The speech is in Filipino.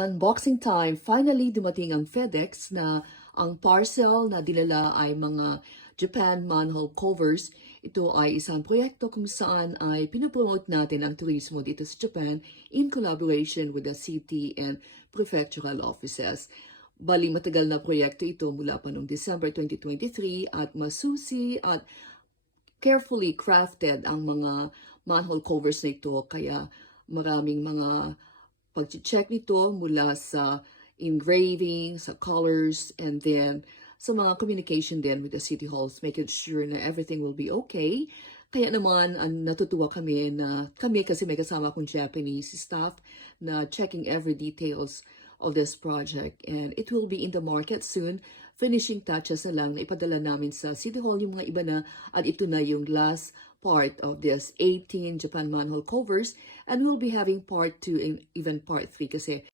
Unboxing time, finally dumating ang FedEx na ang parcel na dinala ay mga Japan manhole covers. Ito ay isang proyekto kung saan ay pinopromote natin ang turismo dito sa Japan in collaboration with the city and prefectural offices. Bali matagal na proyekto ito mula pa noong December 2023 at masusi at carefully crafted ang mga manhole covers na ito kaya maraming mga pag-check nito mula sa engraving, sa colors, and then sa mga communication din with the city halls, making sure na everything will be okay. Kaya naman, natutuwa kami na kami kasi may kasama akong Japanese staff na checking every details of this project. And it will be in the market soon. Finishing touches na lang na ipadala namin sa City Hall yung mga iba na at ito na yung last part of this 18 Japan manhole covers and we'll be having part 2 and even part 3 kasi